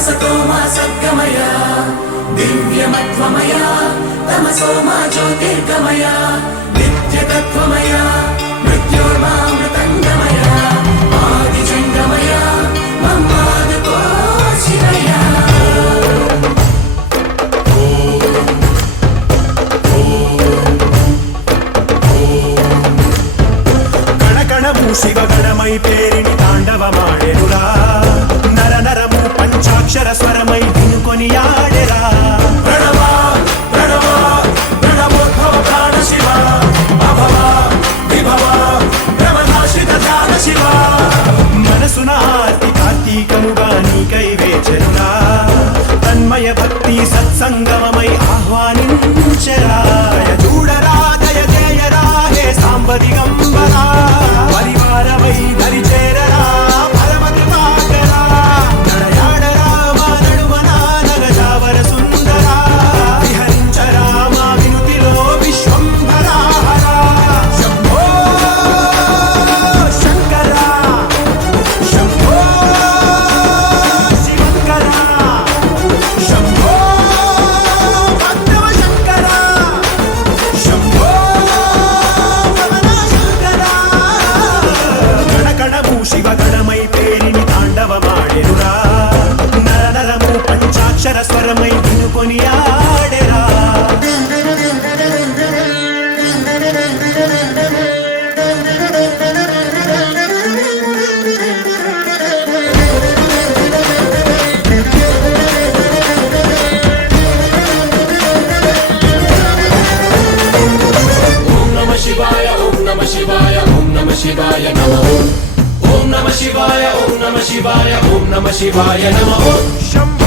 असतो मा सद्गमय दिव्यमत्वमय तमसो मा ज्योतिर्गमय नित्यतत्त्वमय मृत्योर्मामृतङ्गमय आदिजङ्गमय मम्मादको शिवय శివగణమై పేరిని తాండవమాడెనురా నర నరము పంచాక్షర స్వరమై వినుకొని ఆడెరా ప్రణవ ప్రణవ ప్రణవోద్భవ ప్రాణ శివ అభవ విభవ బ్రహ్మనాశిత ధ్యాన శివ మనసున ఆర్తి కార్తీకముగా నీకై వేచెనురా తన్మయ భక్తి సత్సంగమమై ఆహ్వానించెరా చూడరా దయ జయరా హే సాంబ దిగంబరా పరివారమై దరి చేరరా పరమ కృపాకరా నడయాడరా మా నడుమన నగజావర సుందరా విహరించరా మా వినుతిలో విశ్వంభరా శంభో శంకరా శంభో శివంకరా శంభో భక్తవ శంకరా శంభో శివగణమై పేరిని తాండవమాడెనురా నర నరము పంచాక్షర స్వరమై వినుకొని ఆడెరా ఓం నమః శివాయ ఓం నమః శివాయ ఓం నమః శివాయ నమః ఓం నమః శివాయ ఓం నమః శివాయ ఓం నమః శివాయ నమః